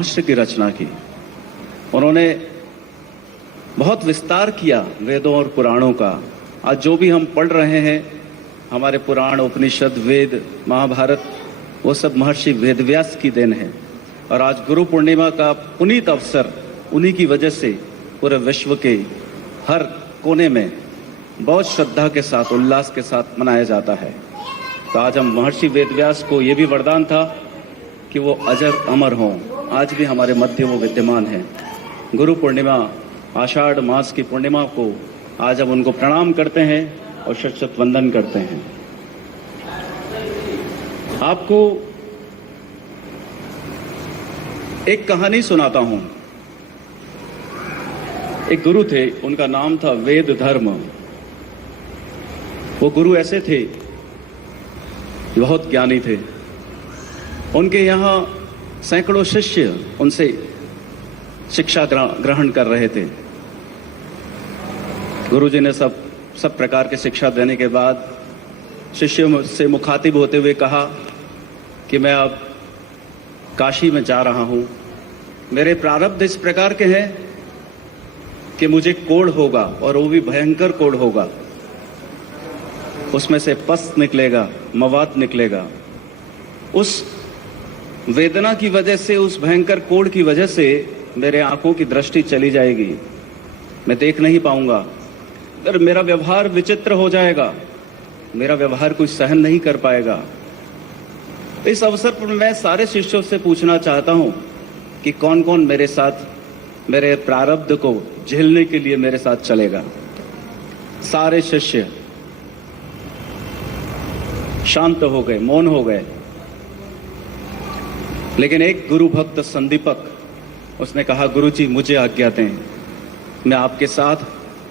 भाष्य की रचना की। उन्होंने बहुत विस्तार किया वेदों और पुराणों का। आज जो भी हम पढ़ रहे हैं, हमारे पुराण, उपनिषद, वेद, महाभारत, वो सब महर्षि वेदव्यास की देन है। और आज गुरु पूर्णिमा का पुनीत अवसर उन्हीं की वजह से पूरे विश्व के हर कोने में बहुत श्रद्धा के साथ, उल्लास के साथ मनाया जाता है। तो आज हम महर्षि वेदव्यास को ये भी वरदान था कि वो अजर अमर हों। आज भी हमारे मध्य वो विद्यमान है। गुरु पूर्णिमा, आषाढ़ मास की पूर्णिमा को आज हम उनको प्रणाम करते हैं और शत शत वंदन करते हैं। आपको एक कहानी सुनाता हूं। एक गुरु थे, उनका नाम था वेद धर्म। वो गुरु ऐसे थे, बहुत ज्ञानी थे। उनके यहाँ सैकड़ों शिष्य उनसे शिक्षा ग्रहण कर रहे थे। गुरुजी ने सब प्रकार की शिक्षा देने के बाद शिष्यों से मुखातिब होते हुए कहा कि मैं अब काशी में जा रहा हूं। मेरे प्रारब्ध इस प्रकार के हैं कि मुझे कोढ़ होगा, और वो भी भयंकर कोढ़ होगा। उसमें से पस निकलेगा, मवाद निकलेगा। उस वेदना की वजह से, उस भयंकर कोढ़ की वजह से मेरे आंखों की दृष्टि चली जाएगी, मैं देख नहीं पाऊंगा। अगर मेरा व्यवहार विचित्र हो जाएगा, मेरा व्यवहार कोई सहन नहीं कर पाएगा। इस अवसर पर मैं सारे शिष्यों से पूछना चाहता हूं कि कौन कौन मेरे साथ, मेरे प्रारब्ध को झेलने के लिए मेरे साथ चलेगा। सारे शिष्य शांत हो गए, मौन हो गए। लेकिन एक गुरु भक्त संदीपक, उसने कहा, गुरुजी मुझे आज्ञा दें, मैं आपके साथ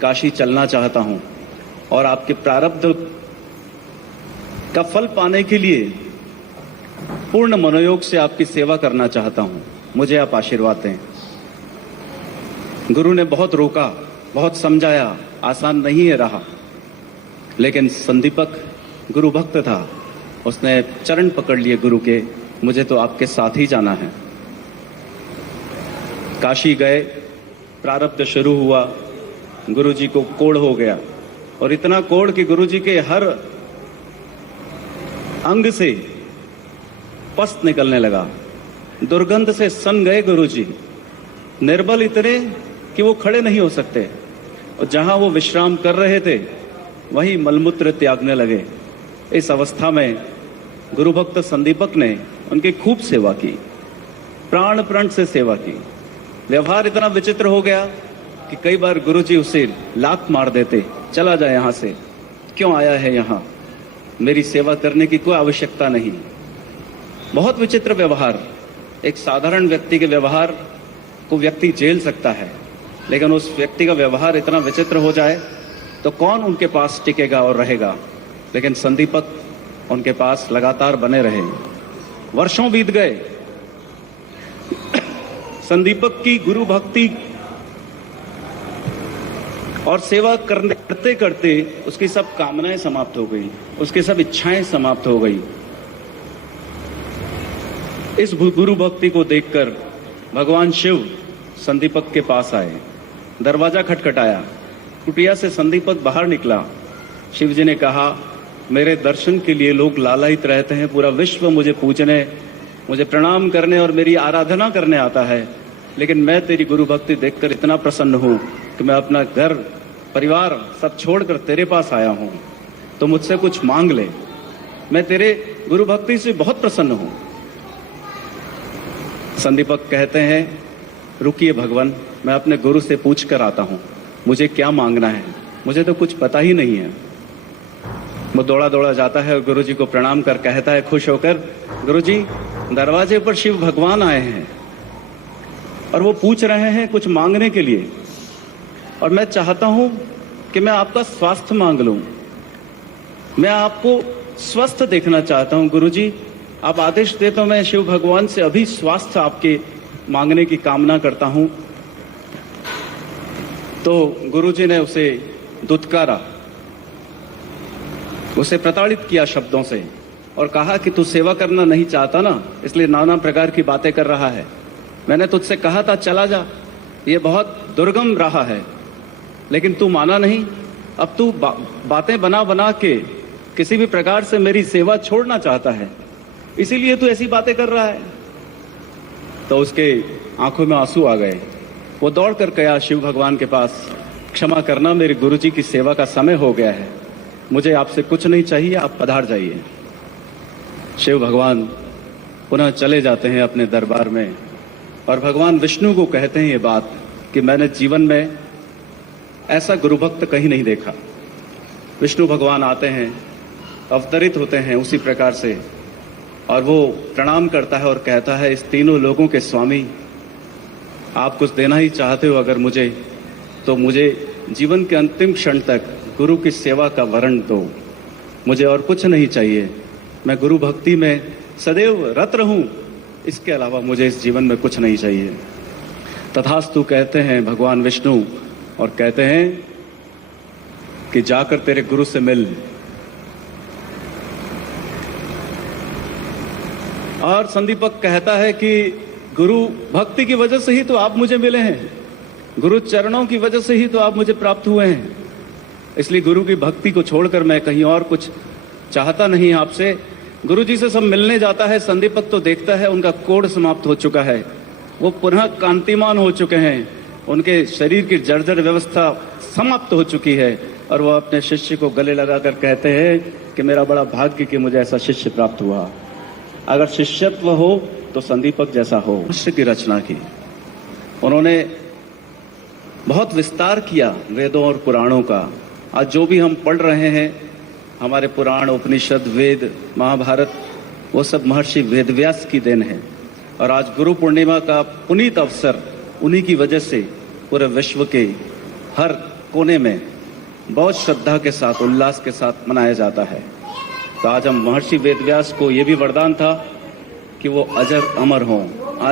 काशी चलना चाहता हूं और आपके प्रारब्ध का फल पाने के लिए पूर्ण मनोयोग से आपकी सेवा करना चाहता हूं, मुझे आप आशीर्वाद दें। गुरु ने बहुत रोका, बहुत समझाया, आसान नहीं है रहा। लेकिन संदीपक गुरु भक्त था, उसने चरण पकड़ लिए गुरु के, मुझे तो आपके साथ ही जाना है। काशी गए, प्रारब्ध शुरू हुआ। गुरुजी को कोढ़ हो गया, और इतना कोढ़ कि गुरुजी के हर अंग से पस निकलने लगा। दुर्गंध से सन गए गुरुजी, निर्बल इतने कि वो खड़े नहीं हो सकते, और जहां वो विश्राम कर रहे थे वहीं मलमूत्र त्यागने लगे। इस अवस्था में गुरु भक्त संदीपक ने उनकी खूब सेवा की, प्राण प्रण से सेवा की। व्यवहार इतना विचित्र हो गया कि कई बार गुरुजी उसे लात मार देते, चला जा यहां से, क्यों आया है यहां, मेरी सेवा करने की कोई आवश्यकता नहीं। बहुत विचित्र व्यवहार। एक साधारण व्यक्ति के व्यवहार को व्यक्ति झेल सकता है, लेकिन उस व्यक्ति का व्यवहार इतना विचित्र हो जाए तो कौन उनके पास टिकेगा और रहेगा। लेकिन संदीपक उनके पास लगातार बने रहे। वर्षों बीत गए। संदीपक की गुरु भक्ति और सेवा करते करते उसकी सब कामनाएं समाप्त हो गई, उसकी सब इच्छाएं समाप्त हो गई। इस गुरु भक्ति को देखकर भगवान शिव संदीपक के पास आए। दरवाजा खटखटाया, कुटिया से संदीपक बाहर निकला। शिव जी ने कहा, मेरे दर्शन के लिए लोग लालायित रहते हैं, पूरा विश्व मुझे पूजने, मुझे प्रणाम करने और मेरी आराधना करने आता है, लेकिन मैं तेरी गुरु भक्ति देखकर इतना प्रसन्न हूं कि मैं अपना घर परिवार सब छोड़कर तेरे पास आया हूं। तो मुझसे कुछ मांग ले, मैं तेरे गुरु भक्ति से बहुत प्रसन्न हूं। संदीपक कहते हैं, रुकिए भगवान, मैं अपने गुरु से पूछ कर आता हूं, मुझे क्या मांगना है, मुझे तो कुछ पता ही नहीं है। वो दौड़ा दौड़ा जाता है और गुरुजी को प्रणाम कर कहता है खुश होकर, गुरुजी दरवाजे पर शिव भगवान आए हैं और वो पूछ रहे हैं कुछ मांगने के लिए, और मैं चाहता हूं कि मैं आपका स्वास्थ्य मांग लूं, मैं आपको स्वस्थ देखना चाहता हूं। गुरुजी आप आदेश दे तो मैं शिव भगवान से अभी स्वास्थ्य आपके मांगने की कामना करता हूं। तो गुरुजी ने उसे दुत्कारा, उसे प्रताड़ित किया शब्दों से, और कहा कि तू सेवा करना नहीं चाहता ना, इसलिए नाना प्रकार की बातें कर रहा है। मैंने तुझसे कहा था चला जा, ये बहुत दुर्गम रहा है, लेकिन तू माना नहीं। अब तू बातें बना बना के किसी भी प्रकार से मेरी सेवा छोड़ना चाहता है, इसीलिए तू ऐसी बातें कर रहा है। तो उसके आंखों में आंसू आ गए। वो दौड़ कर गया शिव भगवान के पास, क्षमा करना, मेरे गुरुजी की सेवा का समय हो गया है, मुझे आपसे कुछ नहीं चाहिए, आप पधार जाइए। शिव भगवान पुनः चले जाते हैं अपने दरबार में और भगवान विष्णु को कहते हैं ये बात कि मैंने जीवन में ऐसा गुरु भक्त कहीं नहीं देखा। विष्णु भगवान आते हैं, अवतरित होते हैं उसी प्रकार से, और वो प्रणाम करता है और कहता है, इस तीनों लोगों के स्वामी, आप कुछ देना ही चाहते हो अगर मुझे, तो मुझे जीवन के अंतिम क्षण तक गुरु की सेवा का वरण दो, मुझे और कुछ नहीं चाहिए, मैं गुरु भक्ति में सदैव रत रहूं, इसके अलावा मुझे इस जीवन में कुछ नहीं चाहिए। तथास्तु कहते हैं भगवान विष्णु और कहते हैं कि जाकर तेरे गुरु से मिल। और संदीपक कहता है कि गुरु भक्ति की वजह से ही तो आप मुझे मिले हैं, गुरु चरणों की वजह से ही तो आप मुझे प्राप्त हुए हैं, इसलिए गुरु की भक्ति को छोड़कर मैं कहीं और कुछ चाहता नहीं आपसे। गुरु जी से सब मिलने जाता है, संदीपक तो देखता है उनका कोढ़ समाप्त हो चुका है, वो पुनः कांतिमान हो चुके हैं, उनके शरीर की जर्जर व्यवस्था समाप्त हो चुकी है, और वो अपने शिष्य को गले लगाकर कहते हैं कि मेरा बड़ा भाग्य कि मुझे ऐसा शिष्य प्राप्त हुआ। अगर शिष्यत्व हो तो संदीपक जैसा हो। भाष्य की रचना की उन्होंने, बहुत विस्तार किया वेदों और पुराणों का। आज जो भी हम पढ़ रहे हैं, हमारे पुराण, उपनिषद, वेद, महाभारत, वो सब महर्षि वेदव्यास की देन है। और आज गुरु पूर्णिमा का पुनीत अवसर उन्हीं की वजह से पूरे विश्व के हर कोने में बहुत श्रद्धा के साथ, उल्लास के साथ मनाया जाता है। तो आज हम महर्षि वेदव्यास को ये भी वरदान था कि वो अजर अमर हों,